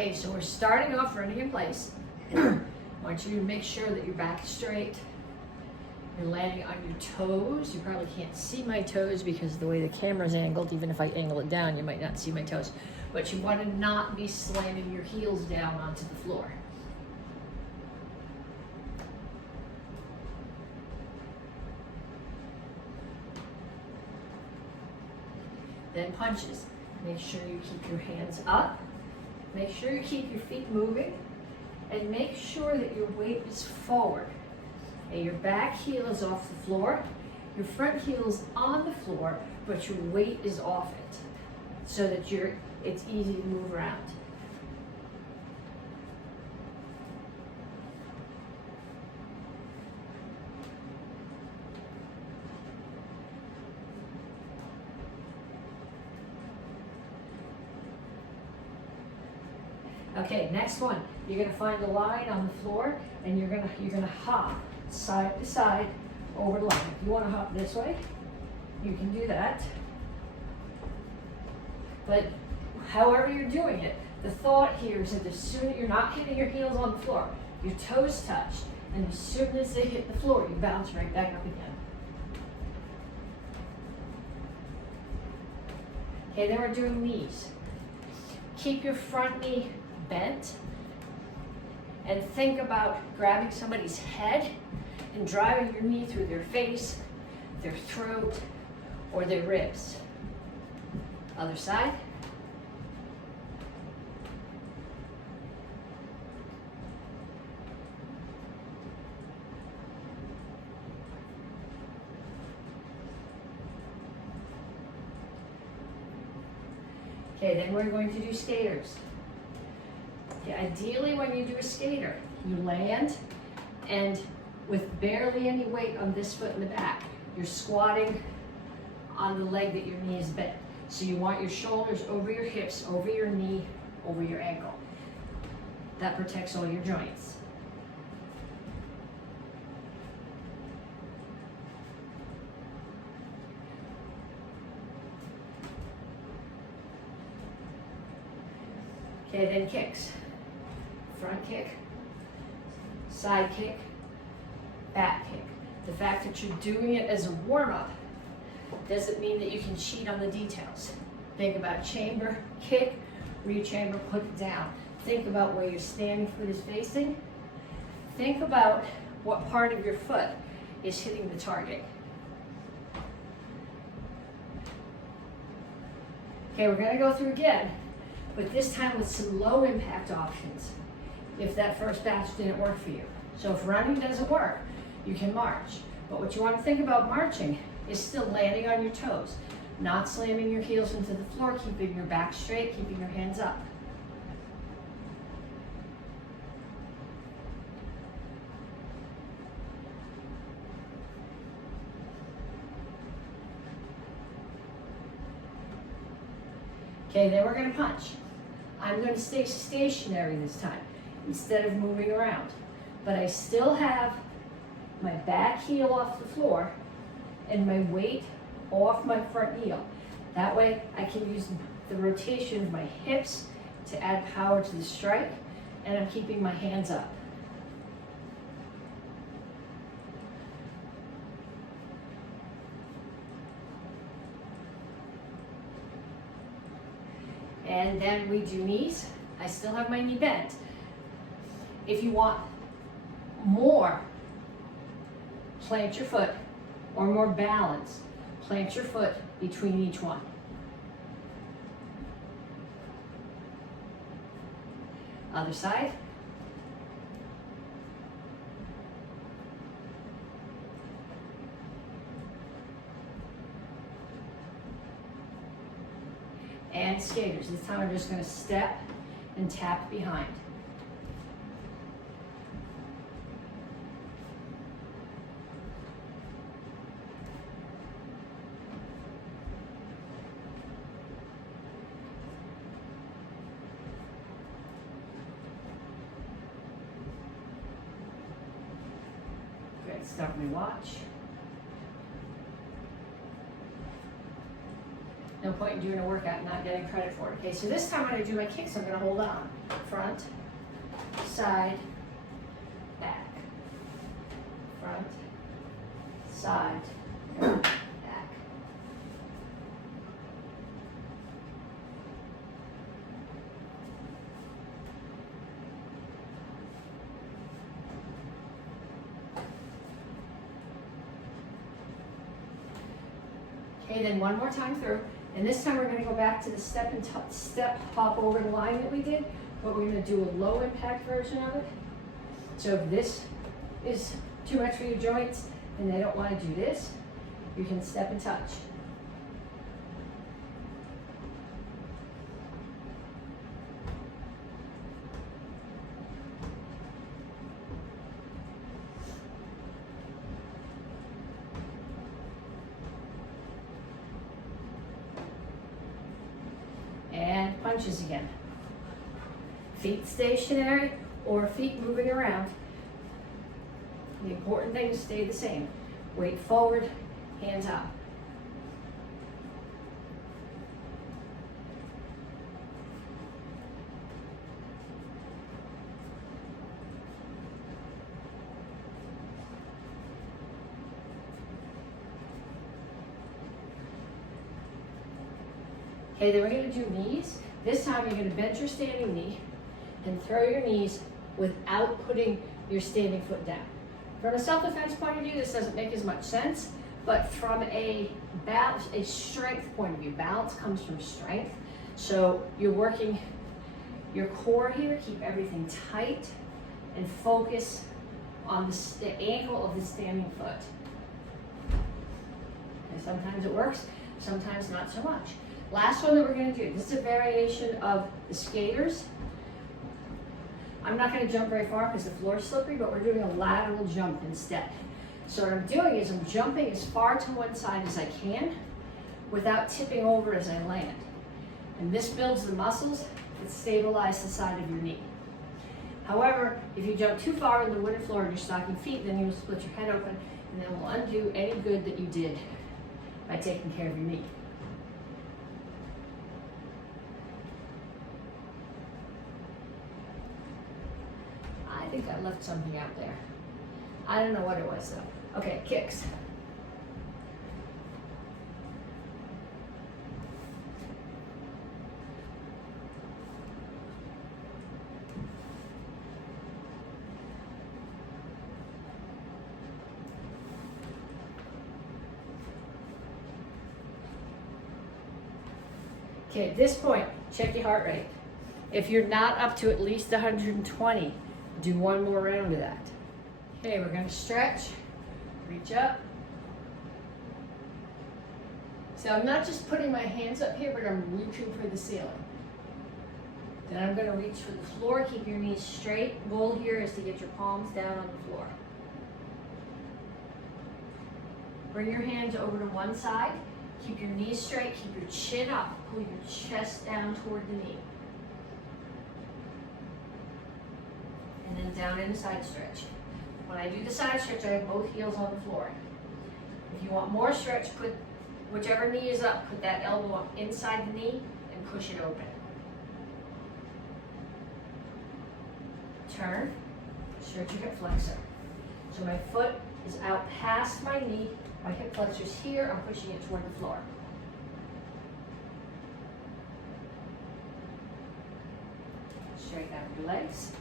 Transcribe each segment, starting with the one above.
Okay, so we're starting off running in place. I want you to make sure that your back is straight. You're landing on your toes. You probably can't see my toes because of the way the camera's angled. Even if I angle it down, you might not see my toes. But you want to not be slamming your heels down onto the floor. Then punches. Make sure you keep your hands up. Make sure you keep your feet moving. And make sure that your weight is forward. And your back heel is off the floor. Your front heel is on the floor, but your weight is off it. So that it's easy to move around. Okay, next one. You're gonna find a line on the floor and you're gonna hop side to side over the line. If you wanna hop this way, you can do that. But however you're doing it, the thought here is that as soon as you're not hitting your heels on the floor, your toes touch, and as soon as they hit the floor, you bounce right back up again. Okay, then we're doing knees. Keep your front knee bent and think about grabbing somebody's head and driving your knee through their face, their throat, or their ribs. Other side. Okay, then we're going to do skaters. Okay, ideally when you do a skater, you land and with barely any weight on this foot in the back, you're squatting on the leg that your knee is bent. So you want your shoulders over your hips, over your knee, over your ankle. That protects all your joints. Okay, then kicks. Front kick, side kick, back kick. The fact that you're doing it as a warm-up doesn't mean that you can cheat on the details. Think about chamber, kick, rear chamber, put it down. Think about where your standing foot is facing. Think about what part of your foot is hitting the target. Okay, we're gonna go through again, but this time with some low impact options if that first batch didn't work for you. So if running doesn't work, you can march. But what you want to think about marching is still landing on your toes, not slamming your heels into the floor, keeping your back straight, keeping your hands up. Okay, then we're going to punch. I'm going to stay stationary this time instead of moving around. But I still have my back heel off the floor and my weight off my front heel. That way I can use the rotation of my hips to add power to the strike, and I'm keeping my hands up. And then we do knees. I still have my knee bent. If you want more, plant your foot, or more balance, plant your foot between each one. Other side. And skaters. This time I'm just going to step and tap behind. Good. Start my watch. No point in doing a workout and not getting credit for it. Okay, so this time when I do my kicks, I'm gonna hold on. Front, side, back. Front, side, back. Okay, then one more time through, and this time we're going to go back to the step hop over the line that we did, but we're going to do a low impact version of it. So if this is too much for your joints and they don't want to do this, you can step and touch. And punches again. Feet stationary or feet moving around. The important thing is stay the same. Weight forward, hands up. Okay, then we're going to do knees. This time you're going to bend your standing knee and throw your knees without putting your standing foot down. From a self-defense point of view, this doesn't make as much sense, but from a balance, a strength point of view, balance comes from strength. So you're working your core here, keep everything tight, and focus on the ankle of the standing foot. And sometimes it works, sometimes not so much. Last one that we're going to do, this is a variation of the skaters. I'm not going to jump very far because the floor is slippery, but we're doing a lateral jump instead. So what I'm doing is I'm jumping as far to one side as I can without tipping over as I land. And this builds the muscles that stabilize the side of your knee. However, if you jump too far on the wooden floor in your stocking feet, then you'll split your head open and then will undo any good that you did by taking care of your knee. I think I left something out there. I don't know what it was though. Okay, kicks. Okay, at this point, check your heart rate. If you're not up to at least 120, do one more round of that. Okay, we're gonna stretch, reach up. So I'm not just putting my hands up here, but I'm reaching for the ceiling. Then I'm gonna reach for the floor, keep your knees straight. Goal here is to get your palms down on the floor. Bring your hands over to one side, keep your knees straight, keep your chin up, pull your chest down toward the knee. And then down in a side stretch. When I do the side stretch, I have both heels on the floor. If you want more stretch, put whichever knee is up, put that elbow up inside the knee and push it open. Turn, stretch your hip flexor. So my foot is out past my knee, my hip flexor's here, I'm pushing it toward the floor. Straighten out your legs.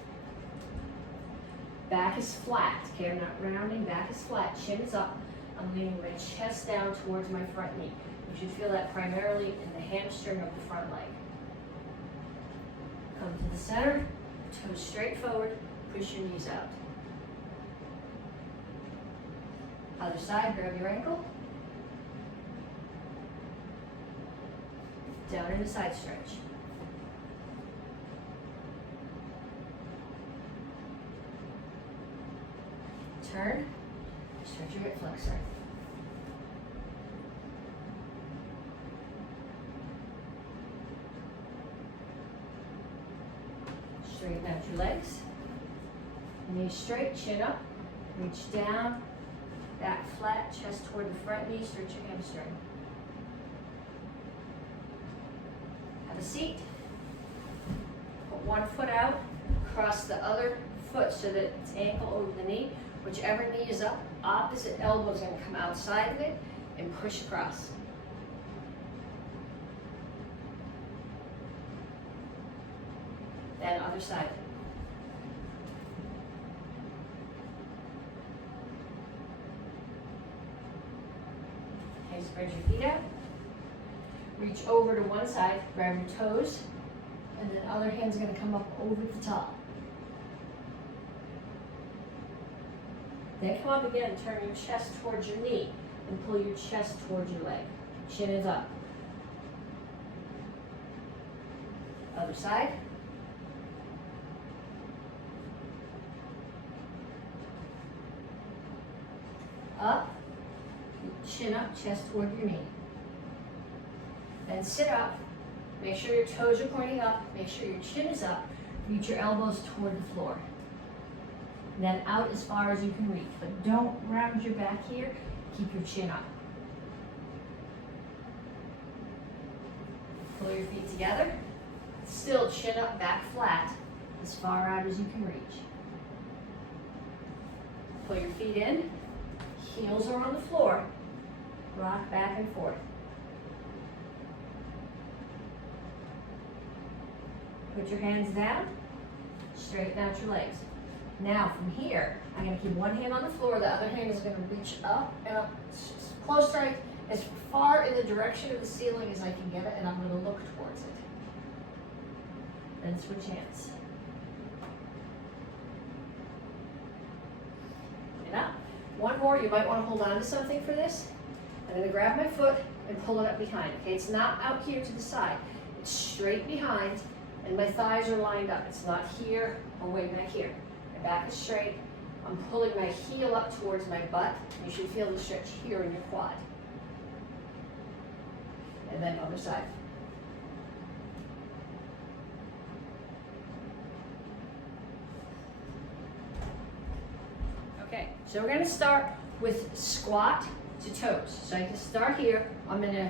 Back is flat, okay, I'm not rounding, back is flat, chin is up. I'm leaning my chest down towards my front knee. You should feel that primarily in the hamstring of the front leg. Come to the center, toes straight forward, push your knees out. Other side, grab your ankle. Down in a side stretch. Turn, stretch your hip flexor. Straighten out your legs. Knees straight, chin up, reach down, back flat, chest toward the front knee, stretch your hamstring. the seat. Put one foot out, cross the other foot so that it's ankle over the knee. Whichever knee is up, opposite elbow is going to come outside of it and push across. Then other side. Okay, spread your feet out. Reach over to one side, grab your toes, and then other hand's going to come up over the top. Then come up again, turn your chest towards your knee, and pull your chest towards your leg. Chin is up. Other side. Up, chin up, chest toward your knee. Then sit up, make sure your toes are pointing up, make sure your chin is up, reach your elbows toward the floor. And then out as far as you can reach, but don't round your back here, keep your chin up. Pull your feet together, still chin up, back flat, as far out as you can reach. Pull your feet in, heels are on the floor, rock back and forth. Put your hands down, straighten out your legs. Now from here, I'm going to keep one hand on the floor, the other hand is going to reach up and up, close strike as far in the direction of the ceiling as I can get it, and I'm going to look towards it. Then switch hands. And up. One more, you might want to hold on to something for this. I'm going to grab my foot and pull it up behind. Okay, it's not out here to the side. It's straight behind, and my thighs are lined up. It's not here or way back here. My back is straight. I'm pulling my heel up towards my butt. You should feel the stretch here in your quad. And then other side. Okay, so we're going to start with squat to toes. So I can start here. I'm going to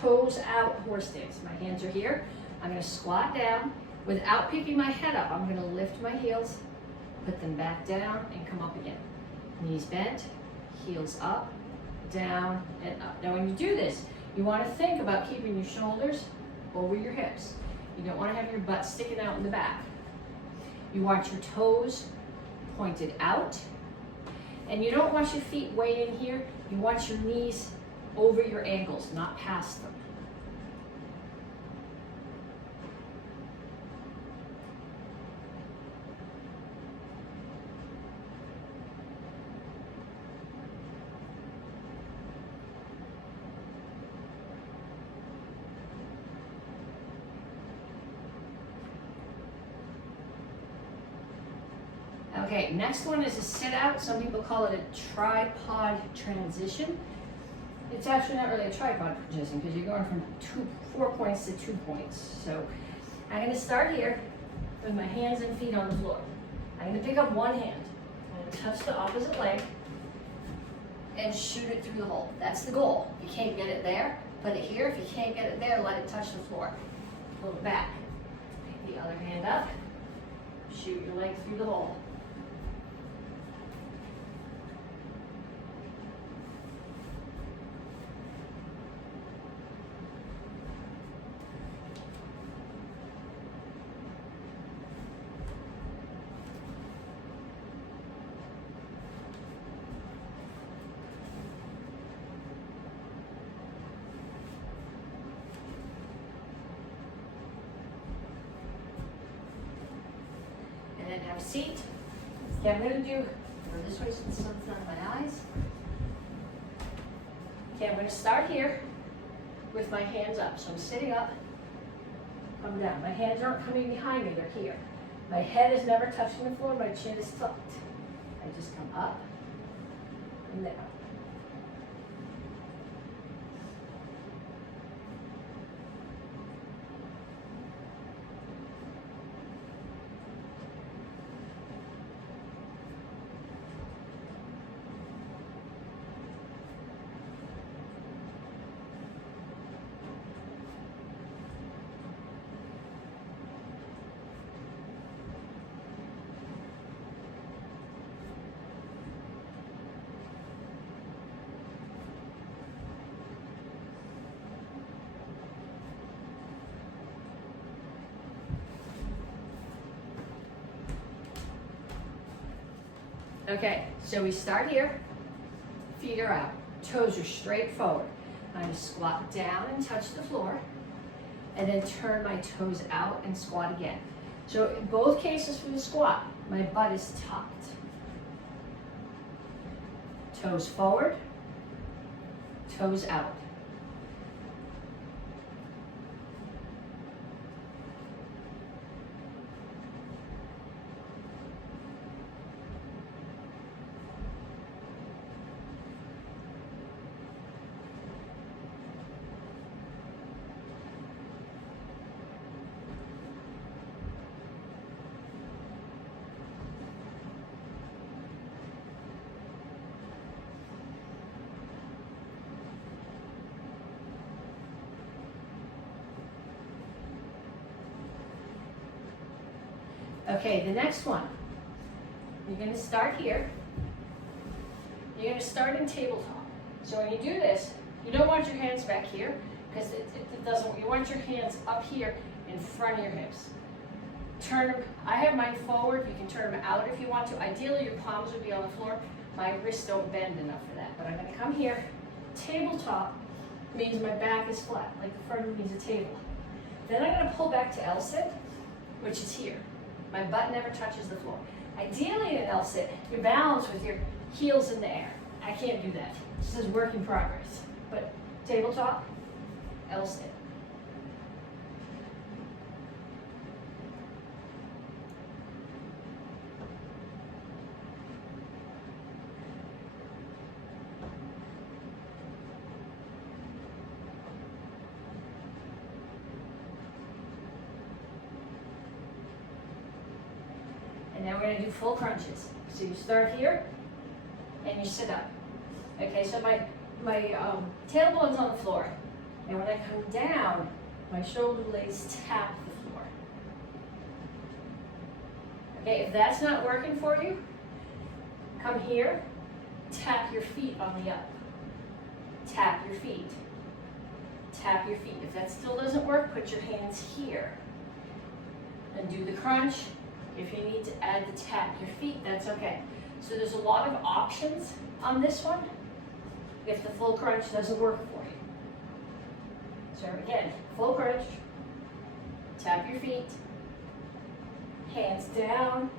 toes out horse stance. My hands are here. I'm going to squat down. Without picking my head up, I'm going to lift my heels, put them back down, and come up again. Knees bent, heels up, down, and up. Now when you do this, you want to think about keeping your shoulders over your hips. You don't want to have your butt sticking out in the back. You want your toes pointed out, and you don't want your feet way in here. You want your knees over your ankles, not past them. Okay, next one is a sit out. Some people call it a tripod transition. It's actually not really a tripod transition because you're going from 4 points to 2 points. So I'm going to start here with my hands and feet on the floor. I'm going to pick up one hand. I'm going to touch the opposite leg and shoot it through the hole. That's the goal. If you can't get it there, put it here. If you can't get it there, let it touch the floor. Pull it back. Pick the other hand up. Shoot your leg through the hole. And have a seat. Okay, I'm going to go this way so the sun's not in my eyes. Okay, I'm going to start here with my hands up. So I'm sitting up, come down. My hands aren't coming behind me, they're here. My head is never touching the floor, my chin is tucked. I just come up and down. Okay, so we start here, feet are out, toes are straight forward. I'm going to squat down and touch the floor, and then turn my toes out and squat again. So in both cases for the squat, my butt is tucked. Toes forward, toes out. Okay, the next one. You're going to start here. You're going to start in tabletop. So when you do this, you don't want your hands back here because it doesn't. You want your hands up here in front of your hips. Turn them. I have mine forward. You can turn them out if you want to. Ideally, your palms would be on the floor. My wrists don't bend enough for that. But I'm going to come here. Tabletop means my back is flat, like the front of me is a table. Then I'm going to pull back to L sit, which is here. My butt never touches the floor. Ideally in an L sit, you balance with your heels in the air. I can't do that. This is work in progress. But tabletop, L sit. And now we're going to do full crunches. So you start here, and you sit up. Okay, so my tailbone's on the floor. And when I come down, my shoulder blades tap the floor. Okay, if that's not working for you, come here, tap your feet on the up. Tap your feet. Tap your feet. If that still doesn't work, put your hands here. And do the crunch. If you need to add the tap your feet, that's okay. So there's a lot of options on this one if the full crunch doesn't work for you. So again, full crunch, tap your feet, hands down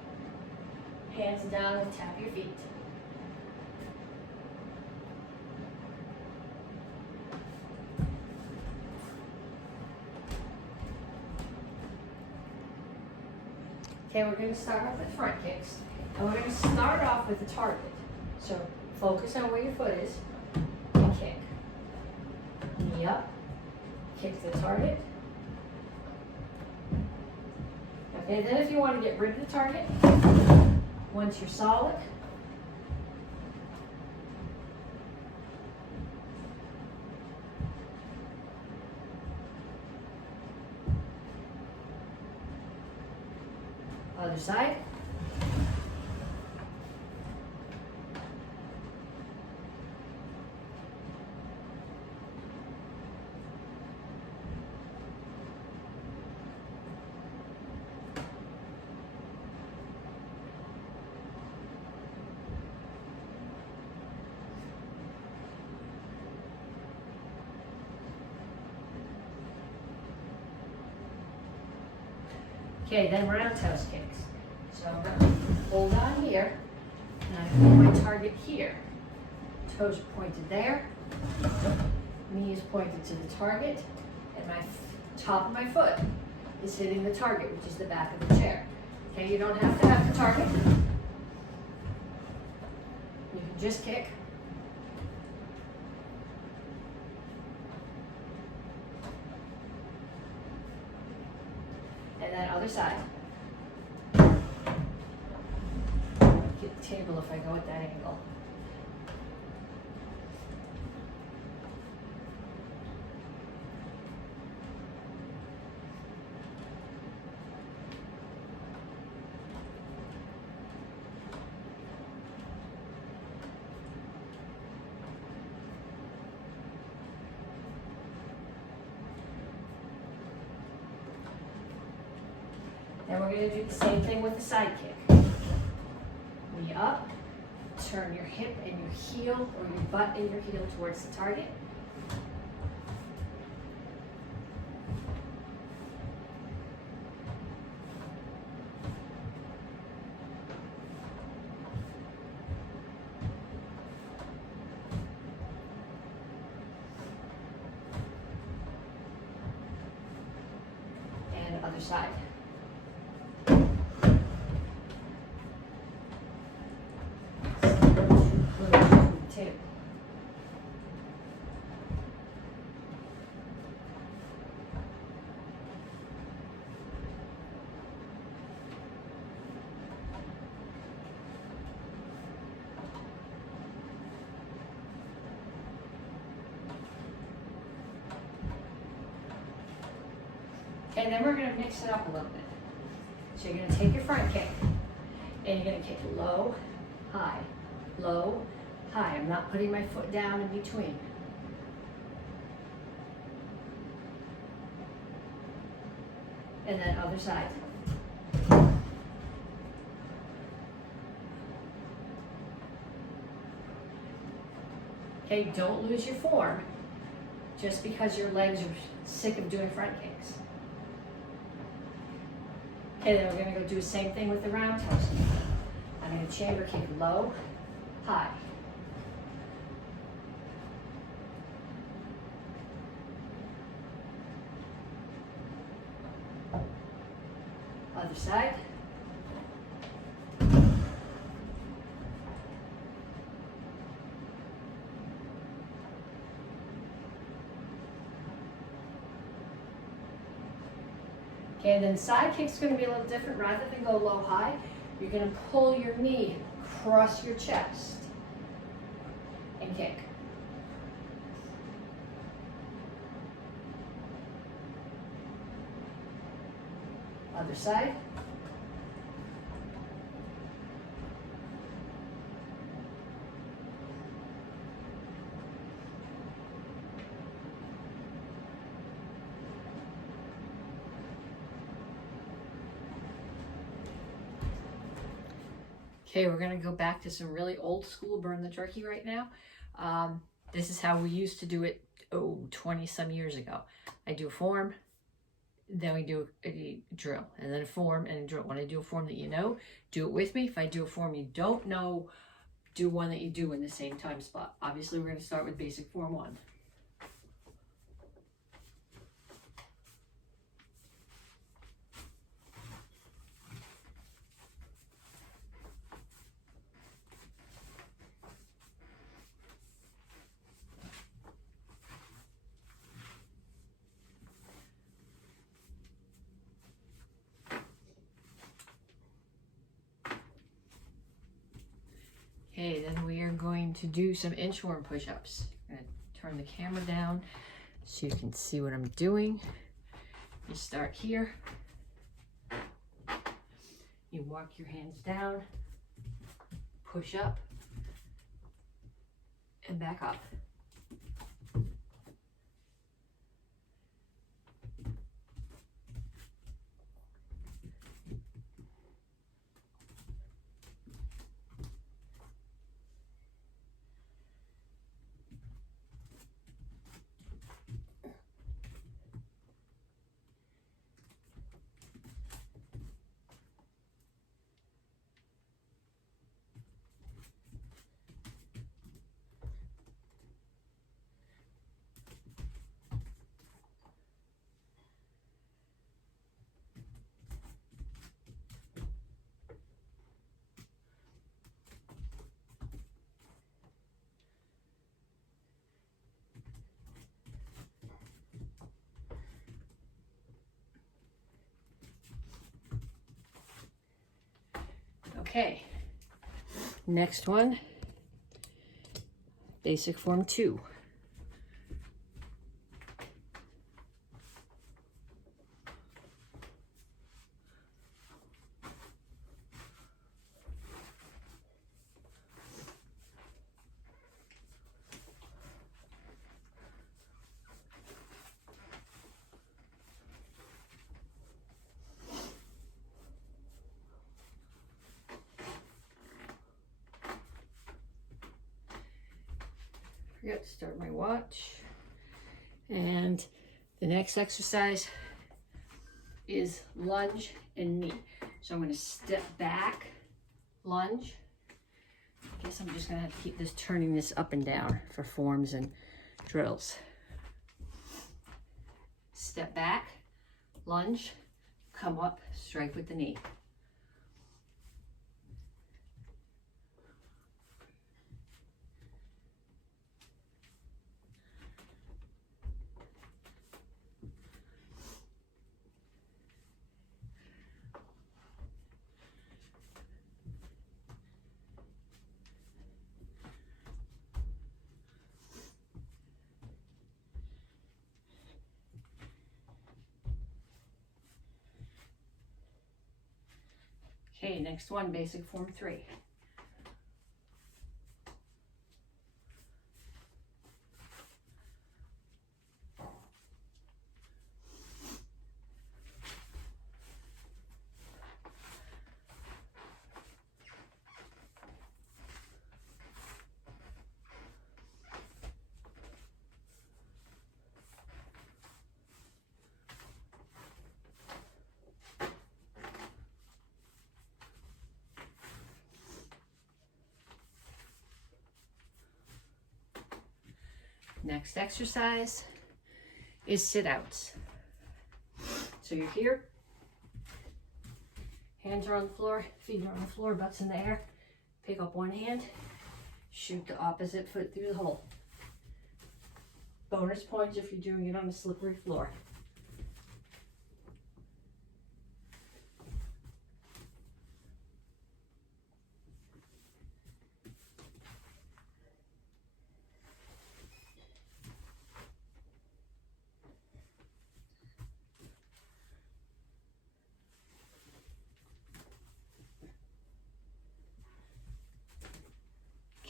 and tap your feet. Okay, we're going to start off with front kicks. And we're going to start off with the target. So focus on where your foot is and kick. Knee up, kick the target. Okay, then if you want to get rid of the target, once you're solid, other side. Okay, then roundhouse kicks. So I'm going to hold on here, and I put my target here. Toes are pointed there, knee is pointed to the target, and my top of my foot is hitting the target, which is the back of the chair. Okay, you don't have to have the target. You can just kick. And then other side. Get the table if I go at that angle. Then we're going to do the same thing with the side kick. Knee up, turn your hip and your heel, or your butt and your heel towards the target. And other side. Two. Okay, then we're going to mix it up a little bit. So you're going to take your front kick, and you're going to kick low, high, low, high. I'm not putting my foot down in between. And then other side. Okay, don't lose your form just because your legs are sick of doing front kicks. Okay, then we're going to go do the same thing with the round toes. I'm going to chamber kick low, high. Other side. Okay, and then side kick's going to be a little different. Rather than go low, high, you're going to pull your knee across your chest and kick. Other side. Okay, we're going to go back to some really old school burn the turkey right now. This is how we used to do it, 20 some years ago. I do a form, then we do a drill, and then a form and a drill. When I do a form that you know, do it with me. If I do a form you don't know, do one that you do in the same time spot. Obviously, we're going to start with basic form 1. Okay, then we are going to do some inchworm push-ups. I'm going to turn the camera down so you can see what I'm doing. You start here. You walk your hands down, push up, and back up. Okay, next one, basic form 2. forget to start my watch. And the next exercise is lunge and knee. So I'm going to step back, lunge. I guess I'm just going to have to keep this turning this up and down for forms and drills. Step back, lunge, come up, strike with the knee. Okay, next one, basic form 3. Next exercise is sit-outs. So you're here, hands are on the floor, feet are on the floor, butts in the air. Pick up one hand, shoot the opposite foot through the hole. Bonus points if you're doing it on a slippery floor.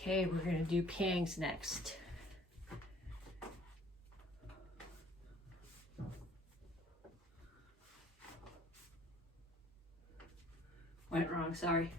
Okay, we're going to do pangs next. Went wrong, sorry.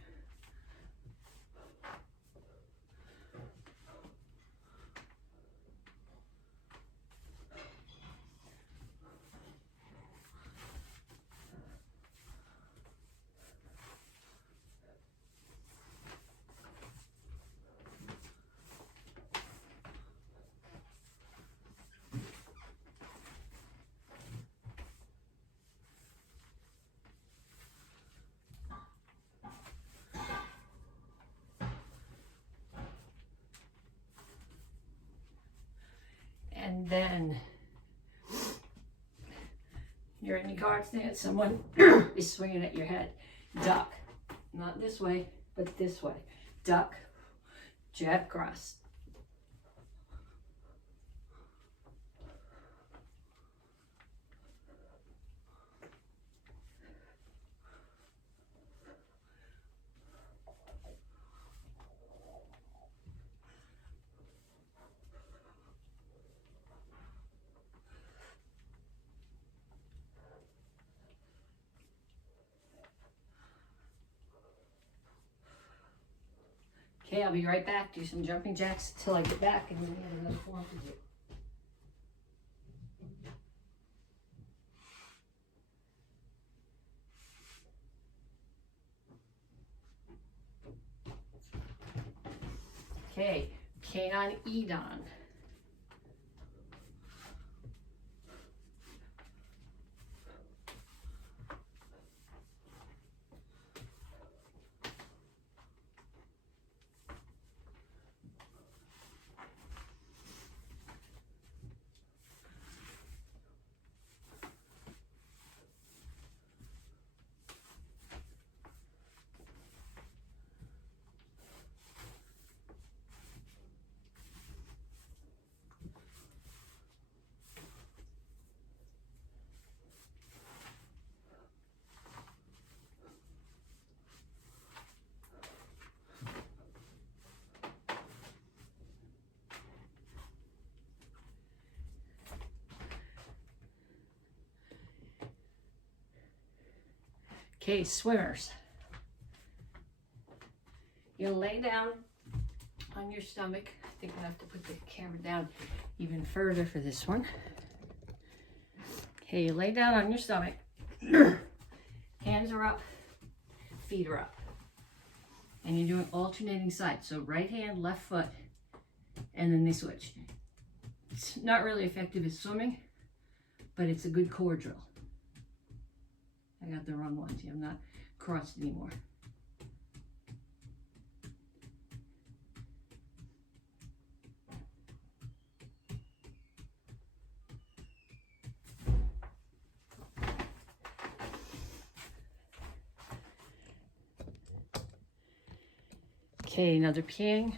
And then you're in the guard stance, someone is swinging at your head. Duck, not this way, but this way. Duck, jab cross. Okay, I'll be right back. Do some jumping jacks until I get back, and then we have another form to do. Okay, canine Edon. Okay, swimmers. You'll lay down on your stomach, think I have to put the camera down even further for this one. Okay, you lay down on your stomach. Hands are up, feet are up. And you're doing alternating sides. So right hand, left foot, and then they switch. It's not really effective as swimming, but it's a good core drill. I got the wrong one. See, I'm not crossed anymore. Okay, another ping.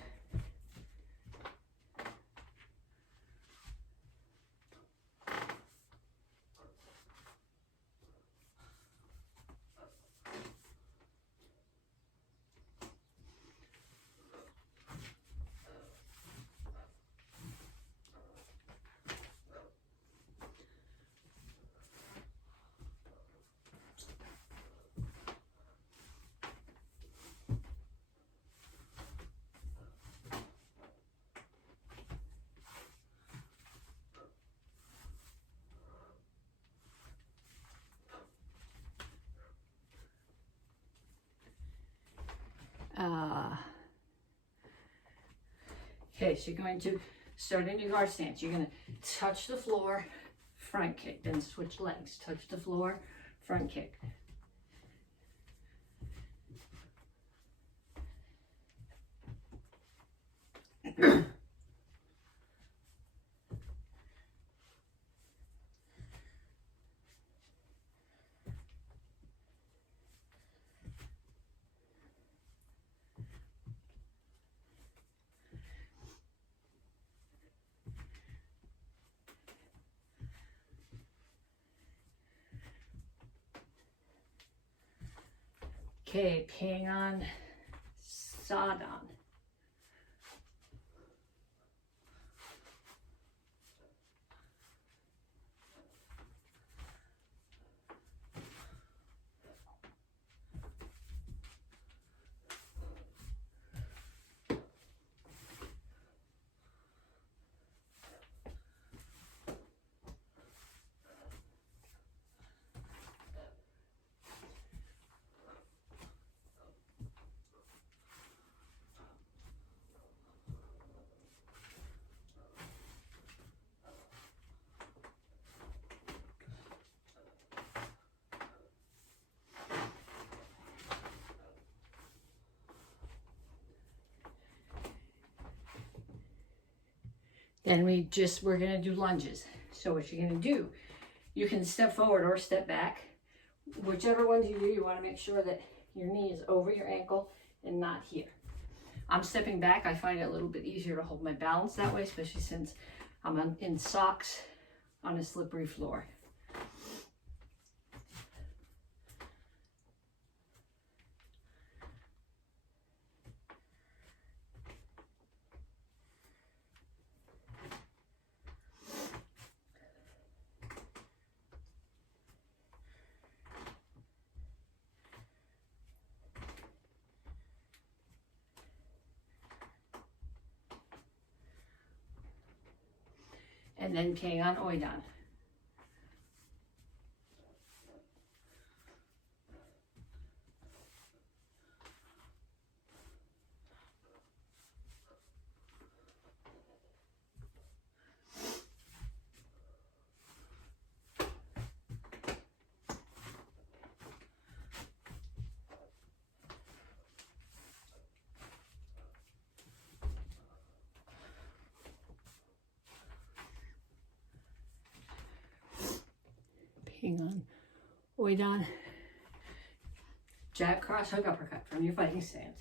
Okay, so you're going to start in your guard stance. You're going to touch the floor, front kick, then switch legs. Touch the floor, front kick. Okay, ping on, sod on. Then we're gonna do lunges. So what you're gonna do, you can step forward or step back. Whichever ones you do, you wanna make sure that your knee is over your ankle and not here. I'm stepping back. I find it a little bit easier to hold my balance that way, especially since I'm in socks on a slippery floor. And then ping on oidan. Hang on. Oidan. Jab, cross, hook, uppercut from your fighting stance.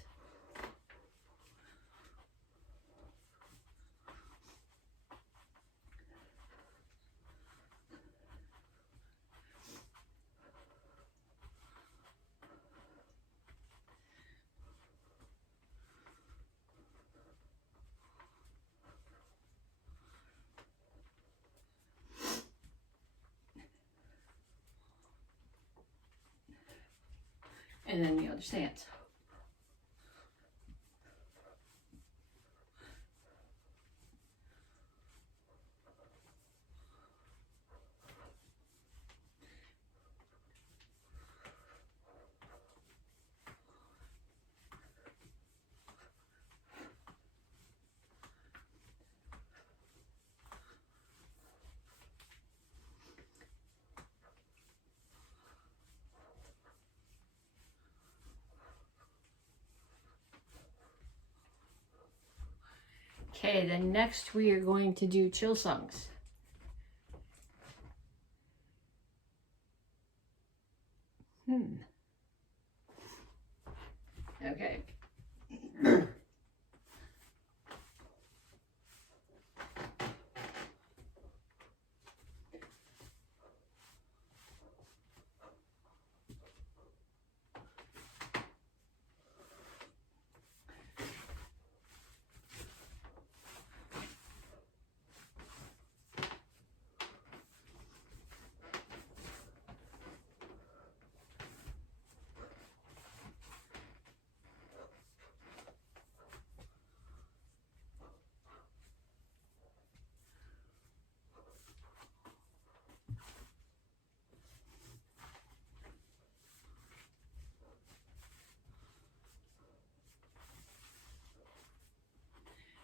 And then the other stance. Okay, then next we are going to do chill songs. Okay.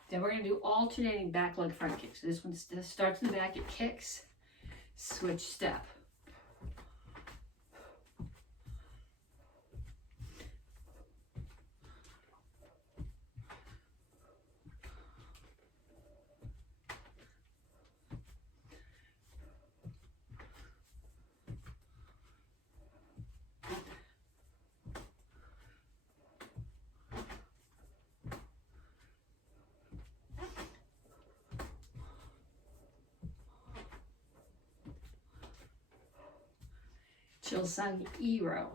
Then we're going to do alternating back leg front kicks. So this one starts in the back, it kicks, switch step. Chill song E-row.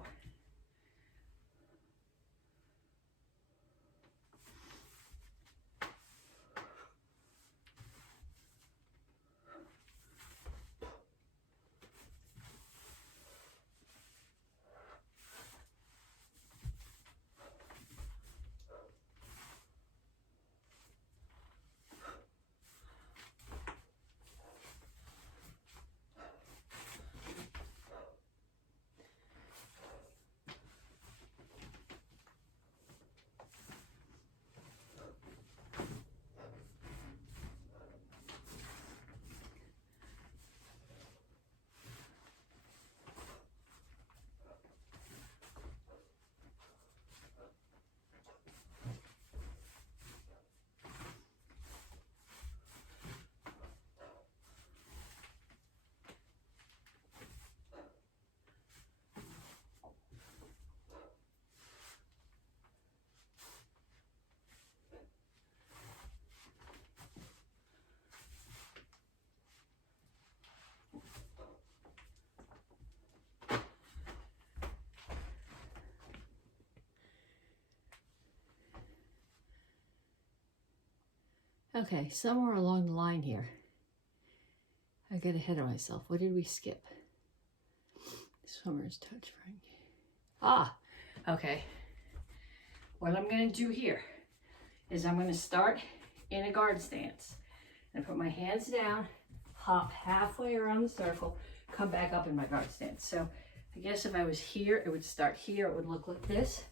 Okay, somewhere along the line here, I got ahead of myself. What did we skip? Swimmer's touch, Frank. Ah, okay. What I'm going to do here is I'm going to start in a guard stance and put my hands down, hop halfway around the circle, come back up in my guard stance. So I guess if I was here, it would start here. It would look like this.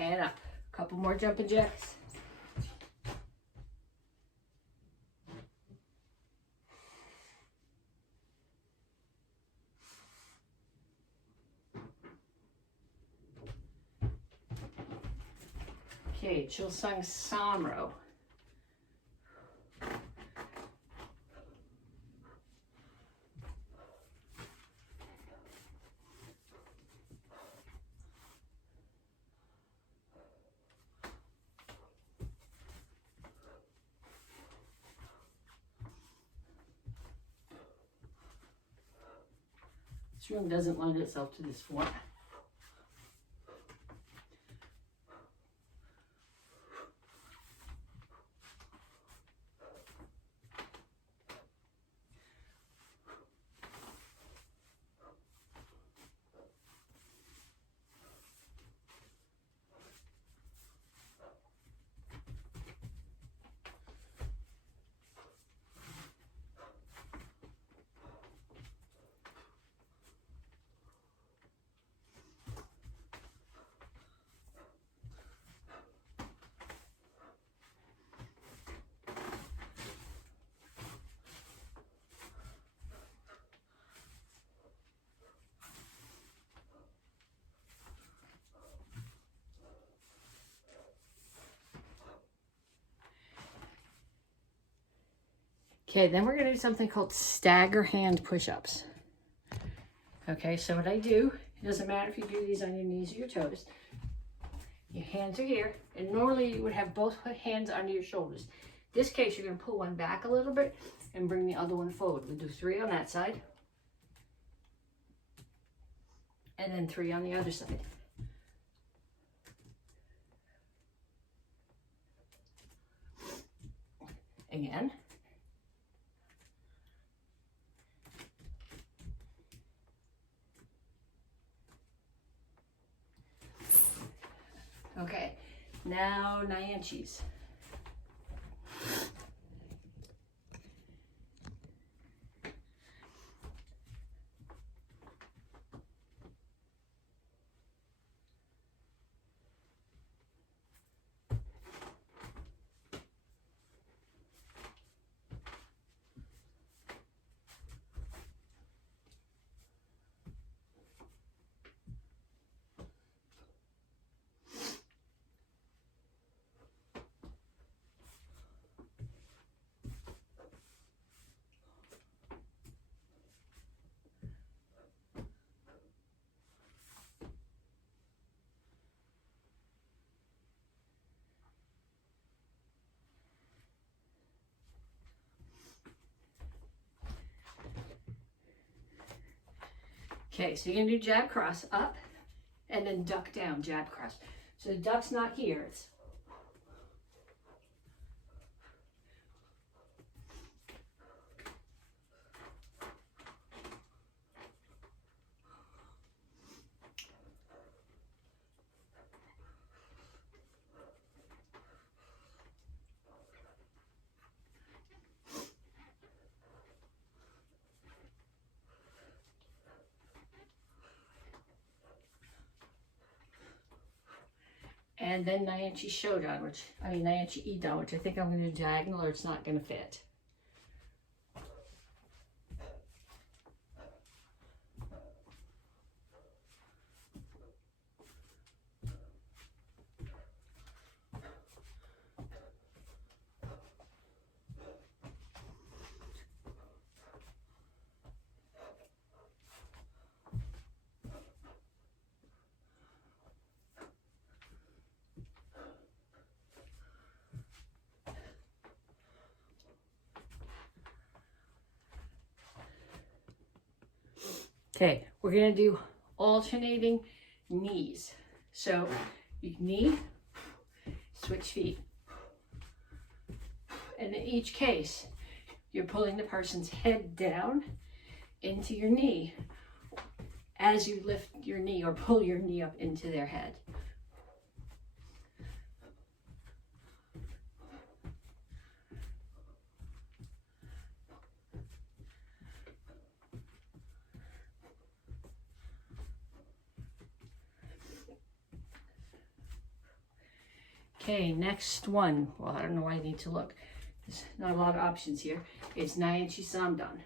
And up. A couple more jumping jacks. Okay, chill sung Samro. This room doesn't lend itself to this form. Okay, then we're gonna do something called stagger hand push-ups. Okay, so what I do, it doesn't matter if you do these on your knees or your toes. Your hands are here, and normally you would have both hands under your shoulders. In this case, you're gonna pull one back a little bit and bring the other one forward. We'll do 3 on that side, and then 3 on the other side. Again. Okay, now nianchis. Okay, so you're gonna do jab cross up and then duck down, jab cross. So the duck's not here, it's and then nianchi shodan, nianchi idan, which I think I'm gonna do diagonal or it's not gonna fit. Okay, we're gonna do alternating knees. So you knee, switch feet. And in each case, you're pulling the person's head down into your knee as you lift your knee or pull your knee up into their head. Okay, next one. Well, I don't know why I need to look. There's not a lot of options here. It's nianchi samdan.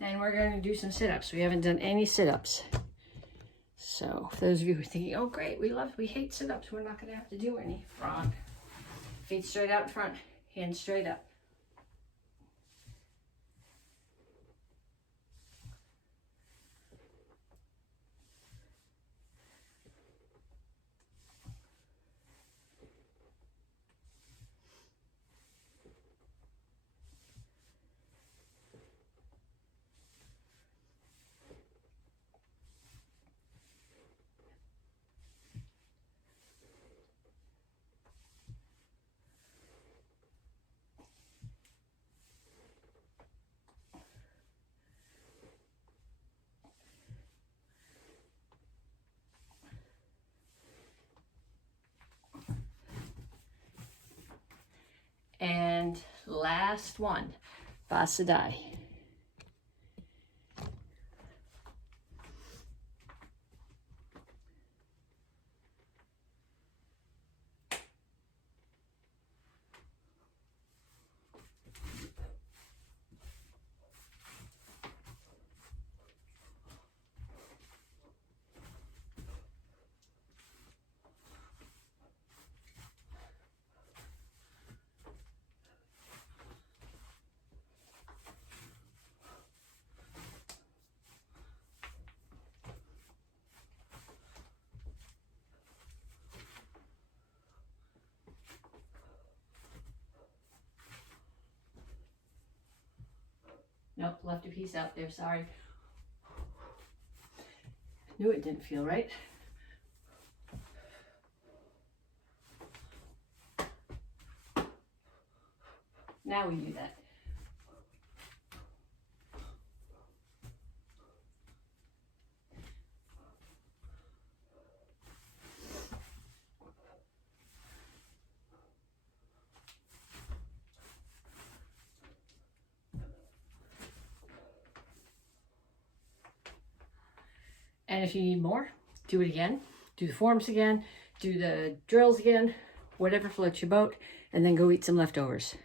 Then we're going to do some sit-ups. We haven't done any sit-ups. So for those of you who are thinking, oh great, we hate sit-ups, we're not going to have to do any. Wrong. Feet straight out in front, hands straight up. And last one, Basadai. Nope, left a piece out there, sorry. Knew it didn't feel right. Now we do that. And if you need more, do it again. Do the forms again, do the drills again, whatever floats your boat, and then go eat some leftovers.